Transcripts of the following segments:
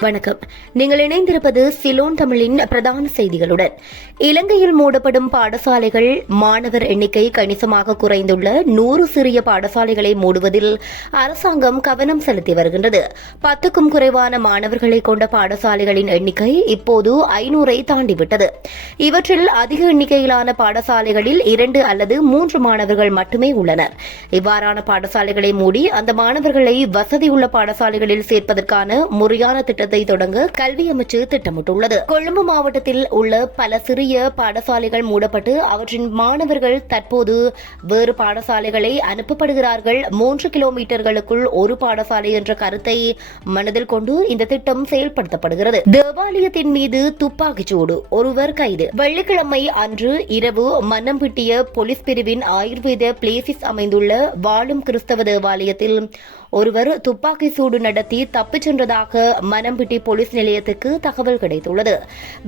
வணக்கம். நீங்கள் இணைந்திருப்பது சிலோன் தமிழின் பிரதான செய்திகளுடன். இலங்கையில் மூடப்படும் பாடசாலைகள் மாணவர் எண்ணிக்கை கணிசமாக குறைந்துள்ள நூறு சிறிய பாடசாலைகளை மூடுவதில் அரசாங்கம் கவனம் செலுத்தி வருகின்றது. பத்துக்கும் குறைவான மாணவர்களை கொண்ட பாடசாலைகளின் எண்ணிக்கை இப்போது ஐநூறை தாண்டிவிட்டது. இவற்றில் அதிக எண்ணிக்கையிலான பாடசாலைகளில் இரண்டு அல்லது மூன்று மாணவர்கள் மட்டுமே உள்ளனர். இவ்வாறான பாடசாலைகளை மூடி அந்த மாணவர்களை வசதியுள்ள பாடசாலைகளில் சேர்ப்பதற்கான முறையான திட்டத்தை தொடங்க கல்வி அமைச்சு திட்டமிட்டுள்ளது. கொழும்பு மாவட்டத்தில் உள்ள பல சிறிய பாடசாலைகள் மூடப்பட்டு அவற்றின் மாணவர்கள் தற்போது வேறு பாடசாலைகளை அனுப்பப்படுகிறார்கள். மூன்று கிலோமீட்டர்களுக்குள் ஒரு பாடசாலை என்ற கருத்தை மனதில் கொண்டு இந்த திட்டம் செயல்படுத்தப்படுகிறது. தேவாலயத்தின் மீது துப்பாக்கிச்சூடு ஒருவர் கைது. வெள்ளிக்கிழமை அன்று இரவு மன்னம்பிட்டிய போலீஸ் பிரிவின் ஆயுர்வேத பிளேசிஸ் அமைந்துள்ள வாழும் கிறிஸ்தவ தேவாலயத்தில் ஒருவர் துப்பாக்கி சூடு நடத்தி தப்பிச் சென்றதாக மனம்பிட்டி போலீஸ் நிலையத்துக்கு தகவல் கிடைத்துள்ளது.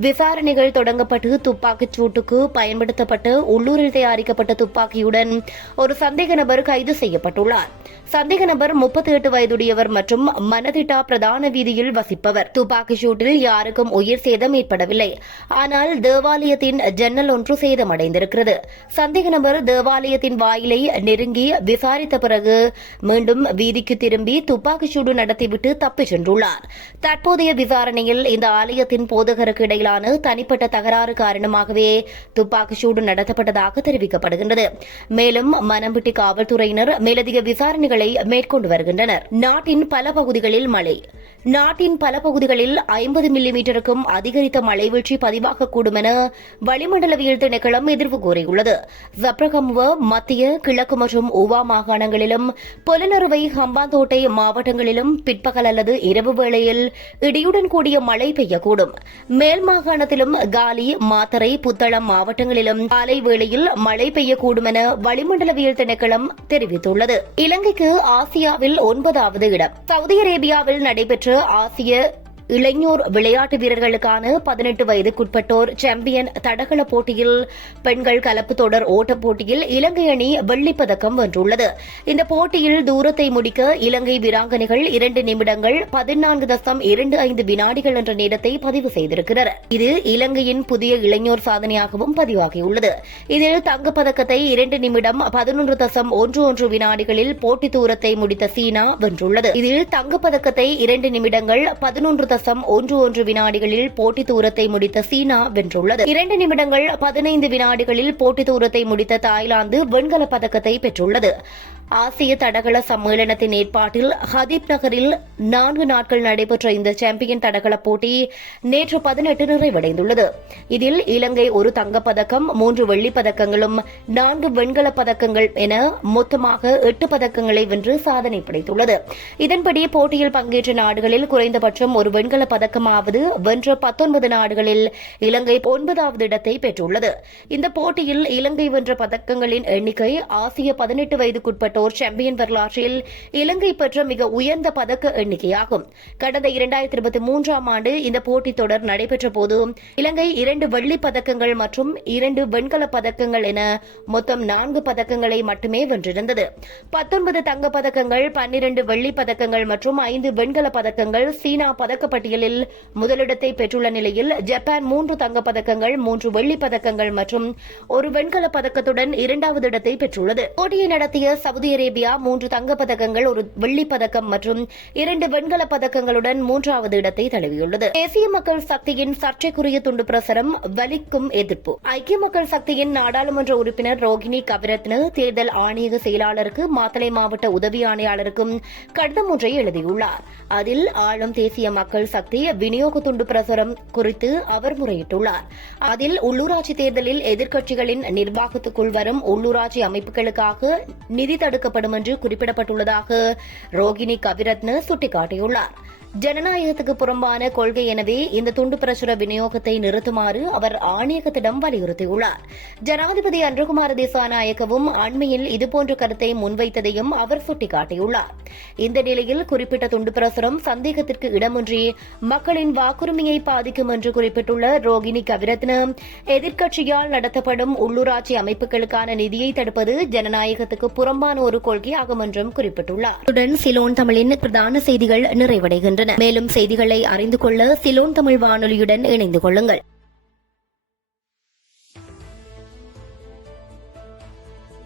விசாரணைகள் தொடங்கப்பட்டு துப்பாக்கிச் சூட்டுக்கு பயன்படுத்தப்பட்ட உள்ளூரில் தயாரிக்கப்பட்ட துப்பாக்கியுடன் ஒரு சந்தேக நபர் கைது செய்யப்பட்டுள்ளார். சந்தேக நபர் முப்பத்தி எட்டு வயதுடையவர் மற்றும் மனதிட்டா பிரதான வீதியில் வசிப்பவர். துப்பாக்கி சூட்டில் யாருக்கும் உயிர் சேதம் ஏற்படவில்லை. ஆனால் தேவாலயத்தின் ஜன்னல் ஒன்று சேதமடைந்திருக்கிறது. சந்தேக நபர் தேவாலயத்தின் வாயிலை நெருங்கி விசாரித்த பிறகு மீண்டும் வீதிக்கு திரும்பி துப்பாக்கி சூடு நடத்திவிட்டு தப்பிச் சென்றுள்ளார். தற்போதைய விசாரணையில் இந்த ஆலயத்தின் போதகருக்கு இடையிலான தனிப்பட்ட தகராறு காரணமாகவே துப்பாக்கி சூடு நடத்தப்பட்டதாக தெரிவிக்கப்படுகின்றது. மேலும் மனம்பிட்டி காவல்துறையினர் மேலதிக விசாரணைகள் மேற்கொண்டு வருகின்றனர். நாட்டின் பல பகுதிகளில் மழை. நாட்டின் பல பகுதிகளில் ஐம்பது மில்லிமீட்டருக்கும் அதிகரித்த மழை வீழ்ச்சி பதிவாகக்கூடும் என வளிமண்டலவியல் திணைக்களம் எதிர்வு கூறியுள்ளது. ஜப்ரகமுவ மத்திய கிழக்கு மற்றும் உவா மாகாணங்களிலும் புலனறுவை ஹம்பாந்தோட்டை மாவட்டங்களிலும் பிற்பகல் அல்லது இரவு வேளையில் இடியுடன் கூடிய மழை பெய்யக்கூடும். மேல் மாகாணத்திலும் காலி மாத்தரை புத்தளம் மாவட்டங்களிலும் காலை வேளையில் மழை பெய்யக்கூடும் என வளிமண்டலவியல் திணைக்களம் தெரிவித்துள்ளது. இலங்கைக்கு ஆசியாவில் ஒன்பதாவது இடம். சவுதி அரேபியாவில் நடைபெற்ற ஆசிய இளைஞர் விளையாட்டு வீரர்களுக்கான பதினெட்டு வயதுக்குட்பட்டோர் சாம்பியன் தடகள போட்டியில் பெண்கள் கலப்பு தொடர் ஓட்டப் போட்டியில் இலங்கை அணி வெள்ளிப்பதக்கம் வென்றுள்ளது. இந்த போட்டியில் தூரத்தை முடிக்க இலங்கை வீராங்கனைகள் இரண்டு நிமிடங்கள் பதினான்கு தசம் இரண்டு ஐந்து வினாடிகள் என்ற நேரத்தை பதிவு செய்திருக்கிறார் இது இலங்கையின் புதிய இளைஞர் சாதனையாகவும் பதிவாகியுள்ளது. இதில் தங்கப்பதக்கத்தை இரண்டு நிமிடம் பதினொன்று தசம் ஒன்று ஒன்று வினாடிகளில் போட்டி தூரத்தை முடித்த சீனா வென்றுள்ளது. இதில் தங்கப்பதக்கத்தை இரண்டு நிமிடங்கள் பதினொன்று தசம் ஒன்று ஒன்று வினாடிகளில் போட்டி தூரத்தை முடித்த சீனா வென்றுள்ளது. இரண்டு நிமிடங்கள் பதினைந்து வினாடிகளில் போட்டி தூரத்தை முடித்த தாய்லாந்து வெண்கல பதக்கத்தை பெற்றுள்ளது. ஆசிய தடகள சம்மேளனத்தின் ஏற்பாட்டில் ஹதீப் நகரில் நான்கு நாட்கள் நடைபெற்ற இந்த சாம்பியன் தடகள போட்டி நேற்று பதினெட்டு நிறைவடைந்துள்ளது. இதில் இலங்கை ஒரு தங்கப்பதக்கம் மூன்று வெள்ளிப் பதக்கங்களும் நான்கு வெண்கலப் பதக்கங்கள் என மொத்தமாக எட்டு பதக்கங்களை வென்று சாதனை படைத்துள்ளது. இதன்படி போட்டியில் பங்கேற்ற நாடுகளில் குறைந்தபட்சம் ஒரு வெண்கல பதக்கமாவது வென்ற பத்தொன்பது நாடுகளில் இலங்கை ஒன்பதாவது இடத்தை பெற்றுள்ளது. இந்த போட்டியில் இலங்கை வென்ற பதக்கங்களின் எண்ணிக்கை ஆசிய பதினெட்டு வயதுக்குட்பட்டோர் சாம்பியன் வரலாற்றில் இலங்கை பெற்ற மிக உயர்ந்த பதக்க எண்ணிக்கையாகும். கடந்த இரண்டாயிரத்தி இருபத்தி மூன்றாம் ஆண்டு இந்த போட்டித் தொடர் நடைபெற்ற போது இலங்கை இரண்டு வெள்ளிப் பதக்கங்கள் மற்றும் இரண்டு வெண்கல பதக்கங்கள் என மொத்தம் நான்கு பதக்கங்களை மட்டுமே வென்றிருந்தது. பத்தொன்பது தங்கப் பதக்கங்கள் பன்னிரண்டு வெள்ளிப் பதக்கங்கள் மற்றும் ஐந்து வெண்கல பதக்கங்கள் சீனா பதக்கப்பட்டியலில் முதலிடத்தை பெற்றுள்ள நிலையில் ஜப்பான் மூன்று தங்கப் பதக்கங்கள் மூன்று வெள்ளிப் பதக்கங்கள் மற்றும் ஒரு வெண்கல பதக்கத்துடன் இரண்டாவது இடத்தை பெற்றுள்ளது. போட்டியை நடத்திய சவுதி அரேபியா மூன்று தங்கப்பதக்கங்கள் ஒரு வெள்ளிப்பதக்கம் மற்றும் இரண்டு வெண்கல பதக்கங்களுடன் மூன்றாவது இடத்தை தழுவியுள்ளது. தேசிய மக்கள் சக்தியின் சர்ச்சைக்குரிய துண்டு பிரசுரம் வலிக்கும் எதிர்ப்பு. ஐக்கிய மக்கள் சக்தியின் நாடாளுமன்ற உறுப்பினர் ரோகிணி கவிரத்ன தேர்தல் ஆணையக செயலாளருக்கு மாத்தளை மாவட்ட உதவி ஆணையாளருக்கும் கடிதம் ஒன்றை எழுதியுள்ளார். அதில் ஆளும் தேசிய மக்கள் சக்தி விநியோக துண்டு பிரசுரம் குறித்து அவர் முறையிட்டுள்ளார். அதில் உள்ளூராட்சி தேர்தலில் எதிர்க்கட்சிகளின் நிர்வாகத்துக்குள் வரும் உள்ளூராட்சி அமைப்புகளுக்காக நிதி தடுக்கப்படும் என்று குறிப்பிடப்பட்டுள்ளதாக ரோகிணி கவிரத்ன சுட்டிக்காட்டியுள்ளார். ஜனநாயகத்துக்கு புறம்பான கொள்கை எனவே இந்த துண்டு பிரசுர விநியோகத்தை நிறுத்துமாறு அவர் ஆணையகத்திடம் வலியுறுத்தியுள்ளார். ஜனாதிபதி அன்றகுமார திசாநாயக்கவும் அண்மையில் இதுபோன்ற கருத்தை முன்வைத்ததையும் அவர் சுட்டிக்காட்டியுள்ளார். இந்த நிலையில் குறிப்பிட்ட துண்டு பிரசுரம் சந்தேகத்திற்கு இடமின்றி மக்களின் வாக்குரிமையை பாதிக்கும் என்று குறிப்பிட்டுள்ள ரோகிணி கவிரத்ன எதிர்க்கட்சியால் நடத்தப்படும் உள்ளூராட்சி அமைப்புகளுக்கான நிதியை தடுப்பது ஜனநாயகத்துக்கு புறம்பான ஒரு கொள்கையாகும் என்றும் குறிப்பிட்டுள்ளார். சிலோன் தமிழின் பிரதான செய்திகள் நிறைவடைகின்றன. வருகின்றன மேலும் செய்திகளை அறிந்து கொள்ள சிலோன் தமிழ் வானொலியுடன் இணைந்து கொள்ளுங்கள்.